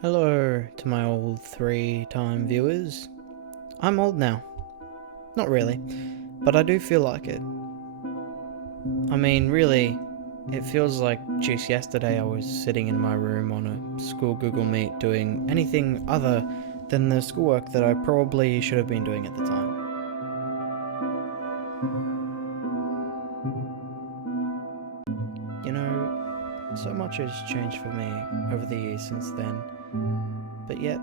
Hello to my old 3-time viewers. I'm old now. Not really, but I do feel like it. I mean, really, it feels like just yesterday I was sitting in my room on a school Google Meet doing anything other than the schoolwork that I probably should have been doing at the time. You know, so much has changed for me over the years since then, but yet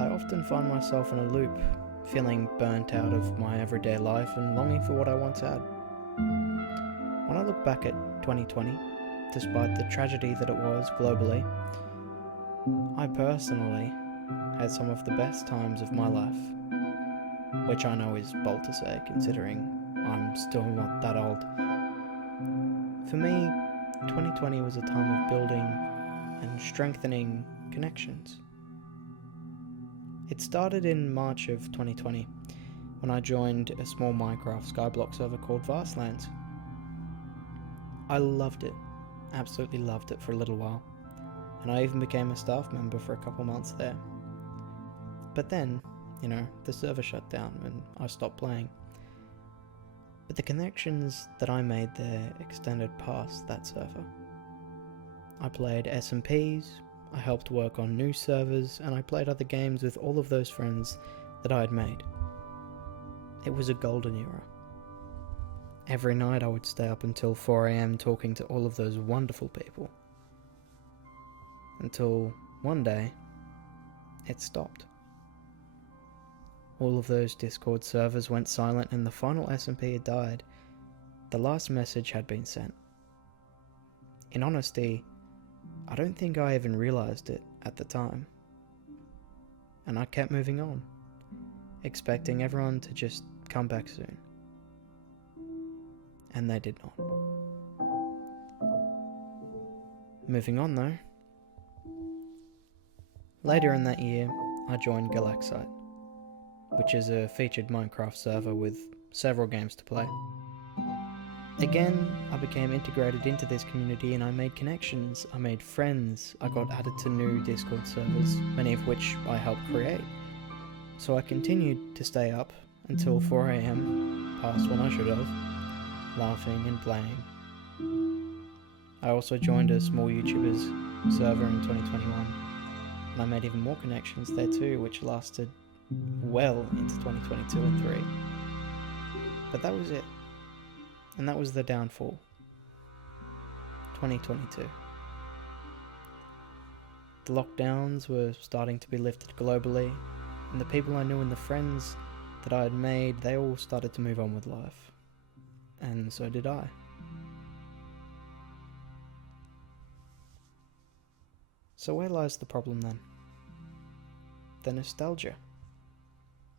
I often find myself in a loop, feeling burnt out of my everyday life and longing for what I once had. When I look back at 2020, despite the tragedy that it was globally, I personally had some of the best times of my life, which I know is bold to say considering I'm still not that old. For me, 2020 was a time of building and strengthening connections. It started in March of 2020 when I joined a small Minecraft Skyblock server called Vastlands. I loved it, absolutely loved it for a little while, and I even became a staff member for a couple months there. But then, the server shut down and I stopped playing. But the connections that I made there extended past that server. I played SMPs, I helped work on new servers, and I played other games with all of those friends that I had made. It was a golden era. Every night I would stay up until 4 AM talking to all of those wonderful people. Until one day, it stopped. All of those Discord servers went silent and the final SMP had died. The last message had been sent. In honesty, I don't think I even realized it at the time. And I kept moving on, expecting everyone to just come back soon. And they did not. Moving on though. Later in that year, I joined Galaxite, which is a featured Minecraft server with several games to play. Again, I became integrated into this community and I made connections, I made friends, I got added to new Discord servers, many of which I helped create. So I continued to stay up until 4 AM, past when I should have, laughing and playing. I also joined a small YouTubers server in 2021, and I made even more connections there too, which lasted well into 2022 and 3. But that was it. And that was the downfall. 2022. The lockdowns were starting to be lifted globally, and the people I knew and the friends that I had made, they all started to move on with life. And so did I. So where lies the problem then? The nostalgia.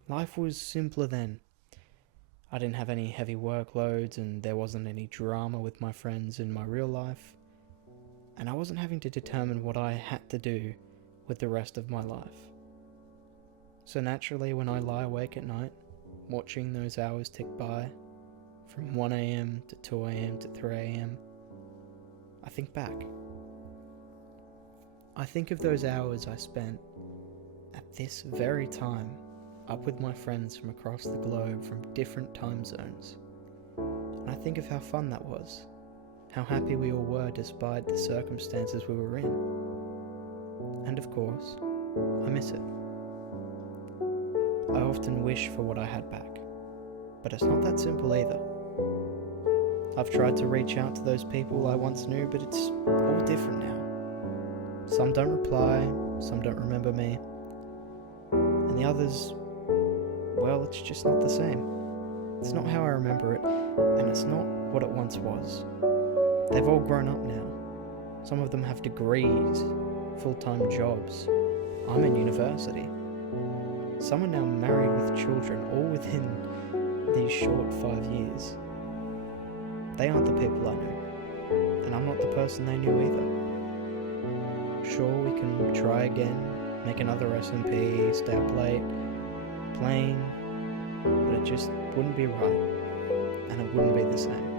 Life was simpler then. I didn't have any heavy workloads and there wasn't any drama with my friends in my real life. And I wasn't having to determine what I had to do with the rest of my life. So naturally, when I lie awake at night, watching those hours tick by, from 1 AM to 2 AM to 3 AM, I think back. I think of those hours I spent at this very time up with my friends from across the globe from different time zones. And I think of how fun that was, how happy we all were despite the circumstances we were in. And of course, I miss it. I often wish for what I had back, but it's not that simple either. I've tried to reach out to those people I once knew, but it's all different now. Some don't reply, some don't remember me, and the others, well, it's just not the same. It's not how I remember it, and it's not what it once was. They've all grown up now. Some of them have degrees, full-time jobs. I'm in university. Some are now married with children, all within these short 5 years. They aren't the people I knew, and I'm not the person they knew either. Sure, we can try again, make another SMP, stay up late, playing, but it just wouldn't be right, and it wouldn't be the same.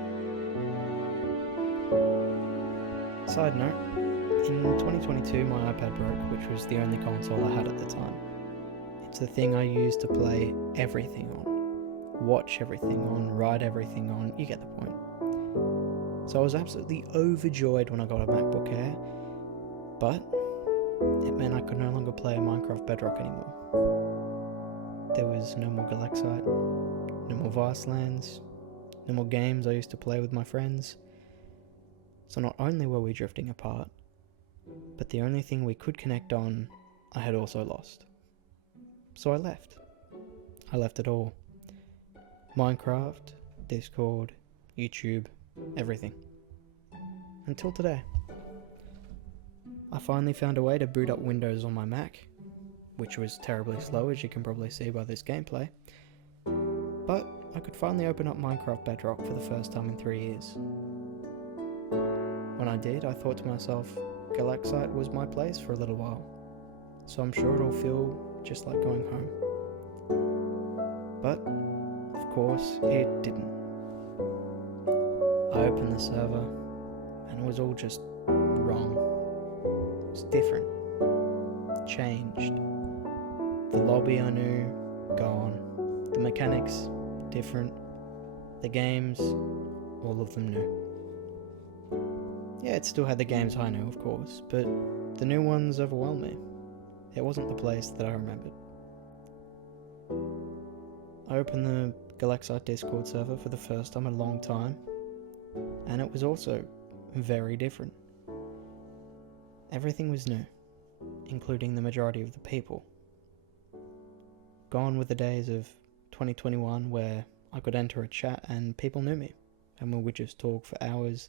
Side note, In 2022, my iPad broke, which was the only console I had at the time. It's the thing I used to play everything on, watch everything on, write everything on, you get the point. So I was absolutely overjoyed when I got a MacBook Air, but it meant I could no longer play Minecraft Bedrock anymore. There was no more Galaxite, no more Vicelands, no more games I used to play with my friends. So not only were we drifting apart, but the only thing we could connect on, I had also lost. So I left. I left it all. Minecraft, Discord, YouTube, everything. Until today. I finally found a way to boot up Windows on my Mac, which was terribly slow, as you can probably see by this gameplay. But I could finally open up Minecraft Bedrock for the first time in 3 years. When I did, I thought to myself, Galaxite was my place for a little while, so I'm sure it'll feel just like going home. But, of course, it didn't. I opened the server, and it was all just wrong. It was different. Changed. The lobby I knew, gone. The mechanics, different. The games, all of them new. Yeah, it still had the games I knew, of course, but the new ones overwhelmed me. It wasn't the place that I remembered. I opened the Galaxite Discord server for the first time in a long time, and it was also very different. Everything was new, including the majority of the people. Gone were the days of 2021 where I could enter a chat and people knew me, and we would just talk for hours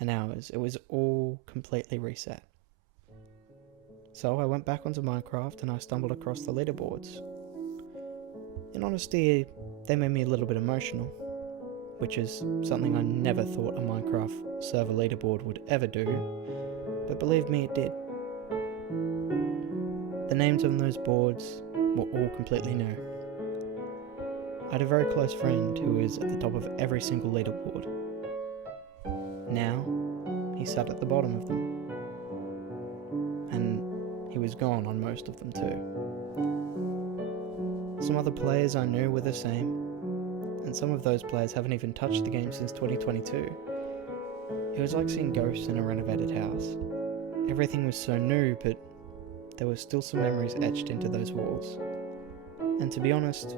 and hours. It was all completely reset. So I went back onto Minecraft and I stumbled across the leaderboards. In honesty, they made me a little bit emotional, which is something I never thought a Minecraft server leaderboard would ever do, but believe me, it did. The names on those boards were all completely new. I had a very close friend who was at the top of every single leaderboard. Now, he sat at the bottom of them. And he was gone on most of them too. Some other players I knew were the same, and some of those players haven't even touched the game since 2022. It was like seeing ghosts in a renovated house. Everything was so new, but there were still some memories etched into those walls. And to be honest,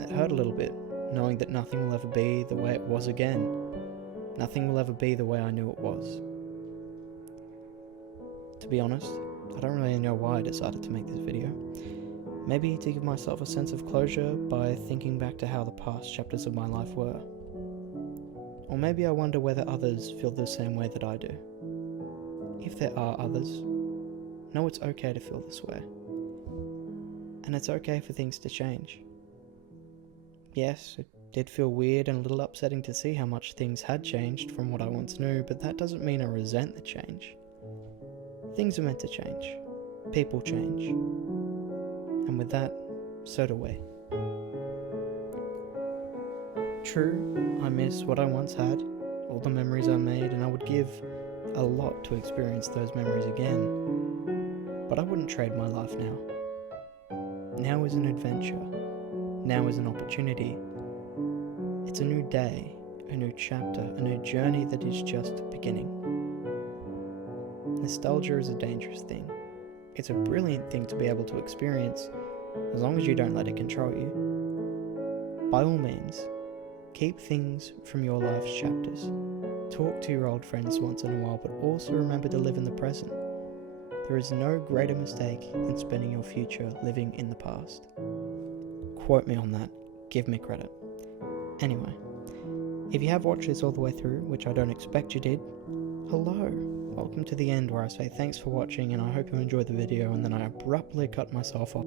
it hurt a little bit, knowing that nothing will ever be the way it was again. Nothing will ever be the way I knew it was. To be honest, I don't really know why I decided to make this video. Maybe to give myself a sense of closure by thinking back to how the past chapters of my life were. Or maybe I wonder whether others feel the same way that I do. If there are others, know it's okay to feel this way. And it's okay for things to change. Yes, it did feel weird and a little upsetting to see how much things had changed from what I once knew, but that doesn't mean I resent the change. Things are meant to change. People change. And with that, so do we. True, I miss what I once had, all the memories I made, and I would give a lot to experience those memories again. But I wouldn't trade my life now. Now is an adventure. Now is an opportunity. It's a new day, a new chapter, a new journey that is just beginning. Nostalgia is a dangerous thing. It's a brilliant thing to be able to experience, as long as you don't let it control you. By all means, keep things from your life's chapters. Talk to your old friends once in a while, but also remember to live in the present. There is no greater mistake than spending your future living in the past. Quote me on that. Give me credit. Anyway, if you have watched this all the way through, which I don't expect you did, hello. Welcome to the end where I say thanks for watching and I hope you enjoyed the video, and then I abruptly cut myself off.